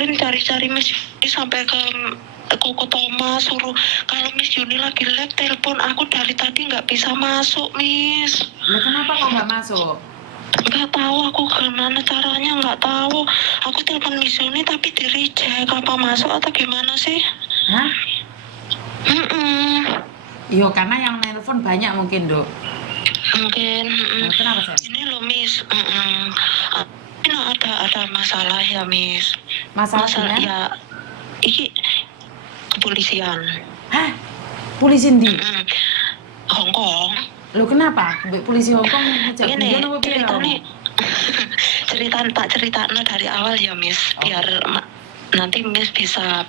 kemarin cari-cari Miss Yuni sampai ke Koko Thomas, suruh kalau Miss Yuni lagi live telepon aku dari tadi nggak bisa masuk, Miss. Lah kenapa kok nggak masuk? Nggak tahu aku gimana caranya, nggak tahu. Aku telepon Miss Yuni tapi di reject, apa masuk atau gimana sih? Hah? Yo karena yang nelpon banyak mungkin, Dok. Mungkin. Nah, kenapa, Sayang? Ini loh, Miss. Ini ada masalah ya, Miss. Masalah ya. Iki kepolisian. Hah? Polisi ndi? Hong Kong. Lo kenapa? Polisi Hong Kong ngejak Ini bunuh apa piye? Ceritanya dari awal ya, Miss. Biar nanti Miss bisa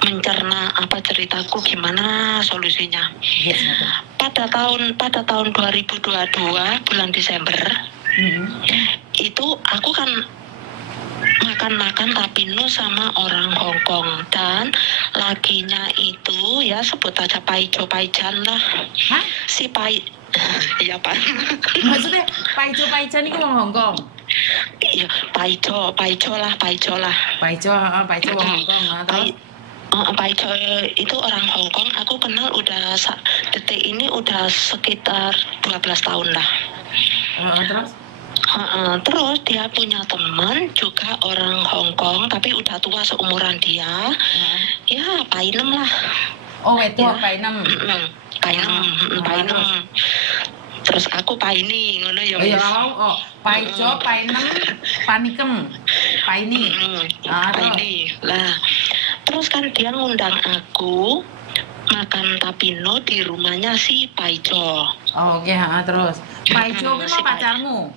mencerna apa ceritaku, gimana solusinya. Yes, pada tahun 2022 bulan Desember itu aku kan makan tapino sama orang Hong Kong, dan lakinya itu ya sebut aja Paijan lah. Hah? Si Pai ya Pak. Maksudnya Paijan itu orang Hong Kong? Iya, Paijo lah. Paijo orang Hong Kong. Paijo itu orang Hong Kong. Aku kenal udah detik ini udah sekitar 12 tahun lah. Terus dia punya teman juga orang Hong Kong, tapi udah tua seumuran dia. Ya, Painem lah. Oh, itu ya. Painem. Terus aku Paini, ngono ya. Paijo, Painem, Panikem. Paini. Paini. Lah, terus kan dia ngundang aku makan tapino di rumahnya si Paijo. Oke, terus. Paijo itu pacarmu?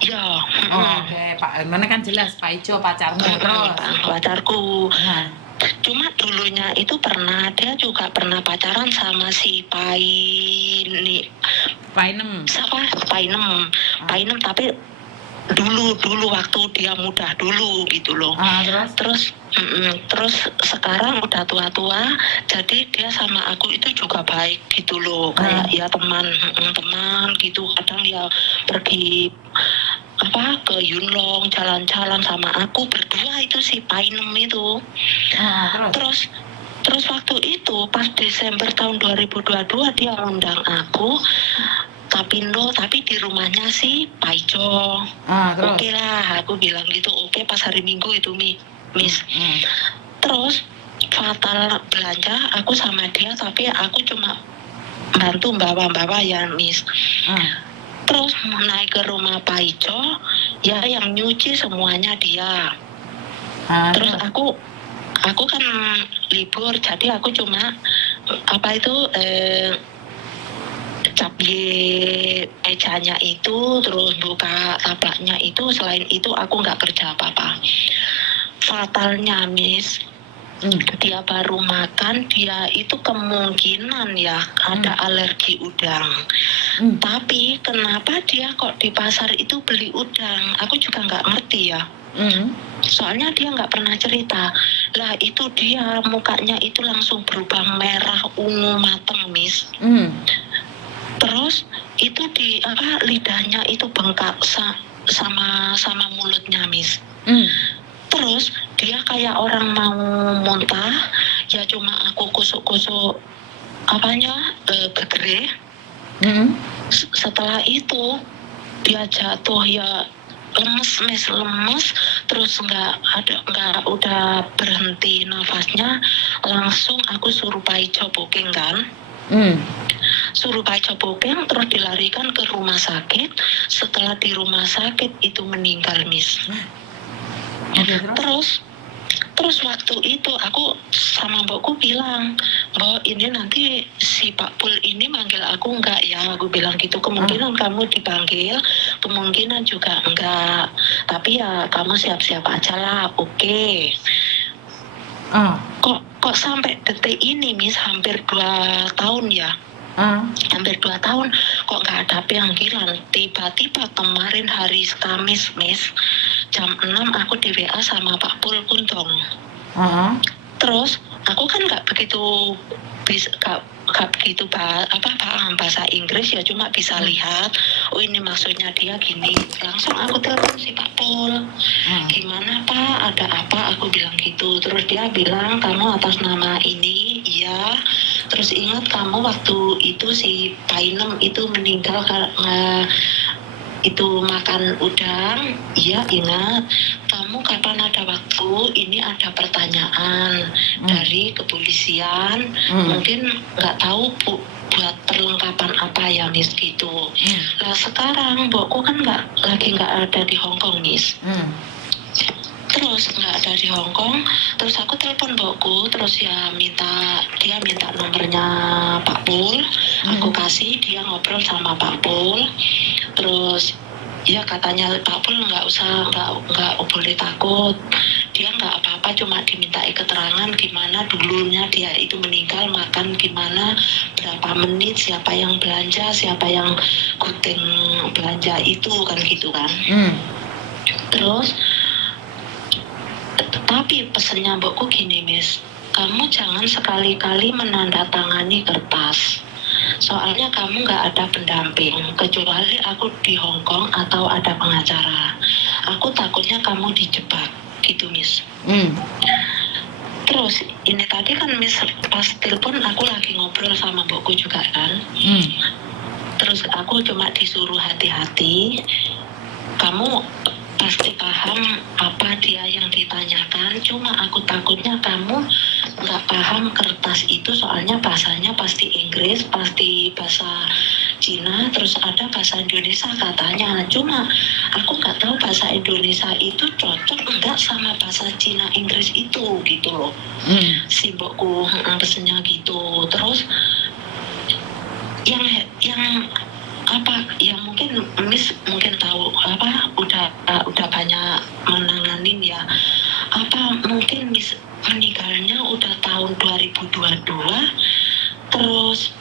Ya. Oke, mana kan jelas Paijo pacarmu. Terus pacarku. Cuma dulunya itu dia juga pernah pacaran sama si Painem. Siapa? Painem tapi dulu waktu dia muda dulu gitu loh. Terus sekarang udah tua-tua, jadi dia sama aku itu juga baik gitu loh, kayak ya teman gitu. Kadang dia pergi ke Yunlong jalan-jalan sama aku berdua, itu si Painem itu. Terus waktu itu pas Desember tahun 2022 dia undang aku Tapindo, tapi di rumahnya si Paijo. Oke lah, aku bilang gitu. Oke, pas hari Minggu itu, Miss. Terus fatal belanja aku sama dia, tapi aku cuma bantu bawa ya, Miss. Terus naik ke rumah Paijo, ya yang nyuci semuanya dia. Terus aku kan libur, jadi aku cuma cabai mejanya itu, terus buka tabaknya itu. Selain itu aku nggak kerja apa-apa. Fatalnya, Miss, dia baru makan, dia itu kemungkinan ya ada alergi udang. Tapi kenapa dia kok di pasar itu beli udang? Aku juga nggak ngerti ya. Soalnya dia nggak pernah cerita. Lah itu dia mukanya itu langsung berubah merah ungu mateng, Miss. Terus itu lidahnya itu bengkak sama mulutnya, Miss. Terus dia kayak orang mau muntah, ya cuma aku kusuk-kusuk gegere. Setelah itu dia jatuh ya lemes, terus nggak udah berhenti nafasnya. Langsung aku suruh Paijo booking kan. Suruh Paijo booking, terus dilarikan ke rumah sakit. Setelah di rumah sakit itu meninggal, Miss. Terus waktu itu aku sama mbokku bilang, Mbok, ini nanti si Pak Pul ini manggil aku enggak ya? Aku bilang gitu. Kemungkinan kamu dipanggil, kemungkinan juga enggak. Tapi ya kamu siap-siap aja lah, oke. Kok sampai detik ini, Miss, hampir 2 tahun ya? Hampir 2 tahun kok nggak ada panggilan. Tiba-tiba kemarin hari Kamis, Miss, jam 6 aku di WA sama Pak Pul Kuntong. Terus aku kan nggak begitu nggak begitu paham bahasa Inggris, ya cuma bisa lihat, oh ini maksudnya dia gini. Langsung aku telepon si Pak Pol, gimana Pak, ada apa, aku bilang gitu. Terus dia bilang, kamu atas nama ini, iya. Terus ingat kamu waktu itu si Painem itu meninggal karena itu makan udang, iya ingat. Kamu kapan ada waktu, ini ada pertanyaan dari kepolisian, mungkin nggak tahu buat perlengkapan apa ya Miss gitu. Nah sekarang mbokku kan lagi nggak ada di Hong Kong Miss. Terus nggak ada di Hong Kong, terus aku telepon mbokku, terus dia minta nomornya Pak Pul, aku kasih, dia ngobrol sama Pak Pul, terus ya katanya Pak Pul nggak boleh takut, dia nggak apa-apa, cuma dimintai keterangan gimana dulunya dia itu meninggal, makan gimana, berapa menit, siapa yang belanja, siapa yang gunting belanja itu kan gitu kan. Terus tapi pesennya mbokku gini Miss, kamu jangan sekali-kali menandatangani kertas, soalnya kamu nggak ada pendamping, kecuali aku di Hong Kong atau ada pengacara. Aku takutnya kamu dijebak gitu Miss. Terus ini tadi kan Miss pas telepon aku lagi ngobrol sama mbokku juga kan. Terus aku cuma disuruh hati-hati, kamu pasti paham apa dia yang ditanyakan, cuma aku takutnya kamu nggak paham kertas itu, soalnya bahasanya pasti Inggris, pasti bahasa Cina, terus ada bahasa Indonesia katanya, cuma aku nggak tahu bahasa Indonesia itu cocok enggak sama bahasa Cina Inggris itu gitu loh. Si mbokku pesennya gitu. Terus yang apa yang mungkin Miss mungkin tahu apa udah banyak menanganin ya, apa mungkin Miss meninggalnya udah tahun 2022, terus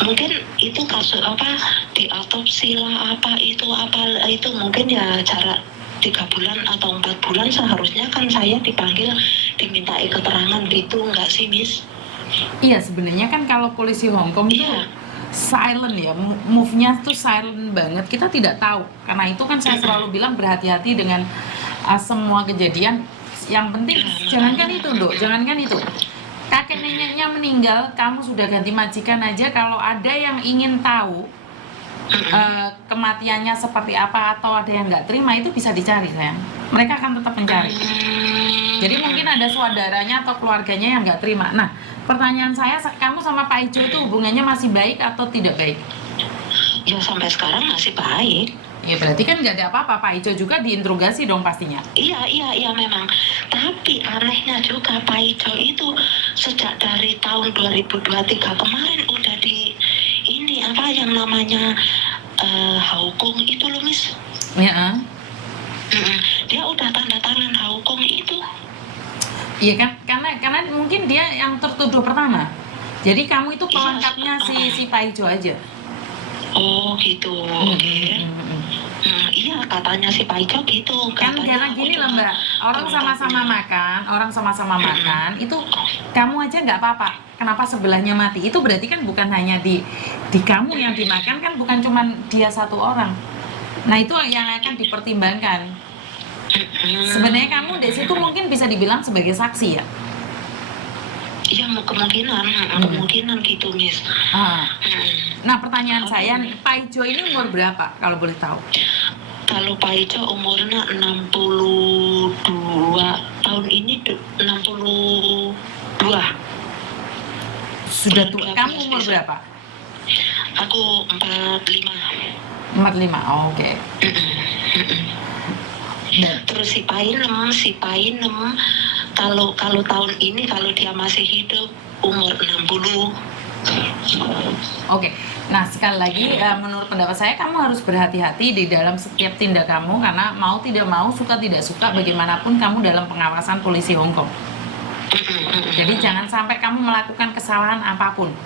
mungkin itu kasus apa diautopsi lah apa itu mungkin ya jarak 3 bulan atau 4 bulan seharusnya kan saya dipanggil dimintai keterangan gitu, enggak sih Miss? Iya, sebenarnya kan kalau polisi Hong Kong itu silent ya, move-nya tuh silent banget, kita tidak tahu. Karena itu kan saya selalu bilang berhati-hati dengan semua kejadian. Yang penting jangankan itu Dok, jangankan itu, kakek neneknya meninggal, kamu sudah ganti majikan aja, kalau ada yang ingin tahu kematiannya seperti apa atau ada yang nggak terima, itu bisa dicari sayang, mereka akan tetap mencari. Jadi mungkin ada saudaranya atau keluarganya yang nggak terima. Nah, pertanyaan saya, kamu sama Pak Ijo itu hubungannya masih baik atau tidak baik? Ya sampai sekarang masih baik. Ya berarti kan nggak ada apa-apa, Pak Ijo juga diinterogasi dong pastinya. Iya memang. Tapi anehnya juga Pak Ijo itu sejak dari tahun 2023 kemarin udah di ini apa yang namanya Haukung itu loh Miss. Ya. Dia udah tanda tangan Haukung itu. Iya kan, karena mungkin dia yang tertuduh pertama. Jadi kamu itu pelengkapnya si Pak Ijo aja. Oh gitu, oke. Iya katanya si Pak Ijo gitu. Kan karena gini loh Mbak, orang sama-sama makan, itu kamu aja nggak apa-apa. Kenapa sebelahnya mati? Itu berarti kan bukan hanya di kamu yang dimakan, kan bukan cuma dia satu orang. Nah itu yang akan dipertimbangkan. Sebenarnya kamu di situ mungkin bisa dibilang sebagai saksi ya? Iya kemungkinan gitu Miss. Nah pertanyaan saya, Pak Ijo ini umur berapa kalau boleh tahu? Kalau Pak Ijo umurnya 62 tahun ini 62. Sudah tua. Kamu umur berapa? Aku 45. 45, oke. Terus si Painem kalau tahun ini kalau dia masih hidup umur 60. Oke. Nah sekali lagi menurut pendapat saya, kamu harus berhati-hati di dalam setiap tindak kamu, karena mau tidak mau, suka tidak suka, bagaimanapun kamu dalam pengawasan polisi Hong Kong. Jadi jangan sampai kamu melakukan kesalahan apapun,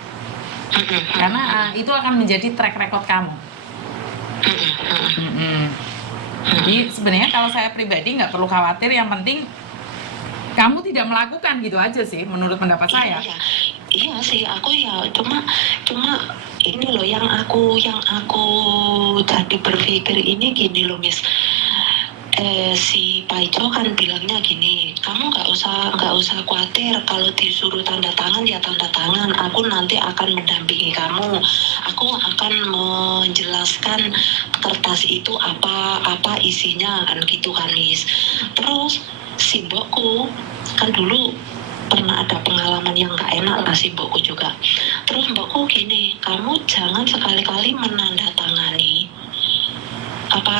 karena itu akan menjadi track record kamu. Jadi sebenarnya kalau saya pribadi nggak perlu khawatir, yang penting kamu tidak melakukan gitu aja sih menurut pendapat saya. Iya sih, aku ya cuma cuma ini loh yang aku jadi berpikir ini gini loh, Miss. Si Paijo kan bilangnya gini, kamu nggak usah khawatir kalau disuruh tanda tangan ya tanda tangan. Aku nanti akan mendampingi kamu. Aku akan menjelaskan kertas itu apa isinya kan gitu kan, Miss. Terus si mbokku kan dulu pernah ada pengalaman yang nggak enak lah si mbokku juga. Terus mbokku gini, kamu jangan sekali-kali menandatangani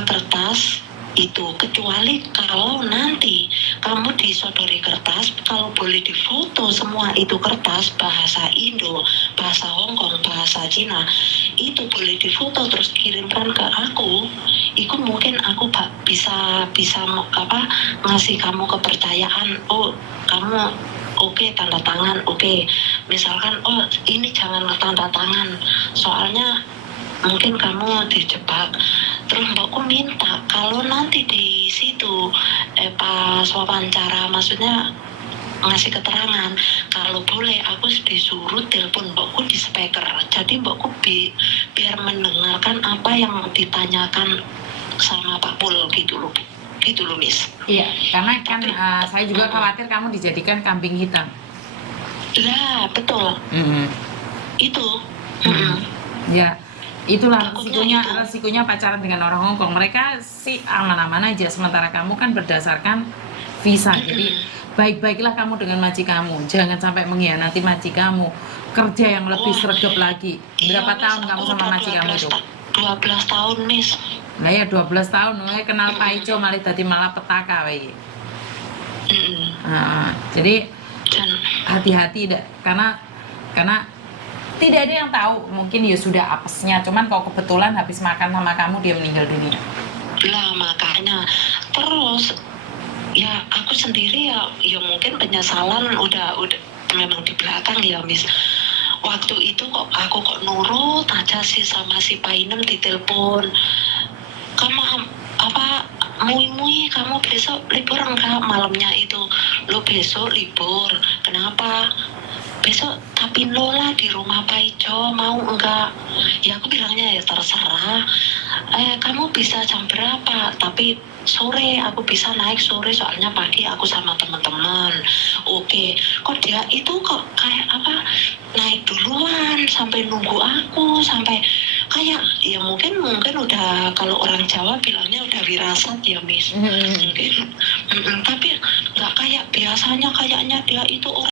kertas itu kecuali kalau nanti kamu disodori kertas, kalau boleh difoto semua itu kertas bahasa Indo, bahasa Hongkong, bahasa Cina itu boleh difoto terus kirimkan ke aku. Itu mungkin aku bisa ngasih kamu kepercayaan. Oh, kamu oke, tanda tangan, oke. Misalkan, oh ini jangan tanda tangan, soalnya mungkin kamu dijebak. Terus mbakku minta kalau nanti di situ pas wawancara, maksudnya ngasih keterangan, kalau boleh aku disuruh telepon mbakku di speaker, jadi mbakku biar mendengarkan apa yang ditanyakan sama Pak Pul gitu loh Miss. Iya, karena kan Tapi, saya juga khawatir kamu dijadikan kambing hitam. lah betul itu. Ya, itulah Takutnya resikonya pacaran dengan orang Hongkong. Mereka sih aman-aman aja, sementara kamu kan berdasarkan visa. Jadi baik-baiklah kamu dengan maji kamu, jangan sampai mengkhianati maji kamu. Kerja yang lebih sregep lagi. Berapa Iya, tahun Miss, kamu aku sama udah maji kamu itu? 12 tahun, Miss. Nah ya 12 tahun, kenal Paijo malah petaka we. Jadi Dan hati-hati deh, karena tidak ada yang tahu, mungkin ya sudah apesnya, cuman kalau kebetulan habis makan sama kamu dia meninggal dunia. lah makanya terus ya aku sendiri ya mungkin penyesalan udah memang di belakang ya, Miss. Waktu itu aku nurut aja sih sama si Painem di telepon. Kamu mui kamu besok libur enggak? Malamnya itu lo besok libur, kenapa? Besok tapi Lola di rumah Paijo, mau enggak? Ya aku bilangnya ya terserah. Kamu bisa jam berapa? Tapi sore, aku bisa naik sore soalnya pagi aku sama teman-teman. Oke, kok dia itu kok kayak naik duluan sampai nunggu aku, sampai kayak ya mungkin udah, kalau orang Jawa bilangnya udah wirasat ya, Miss. Mungkin tapi nggak kayak biasanya, kayaknya dia itu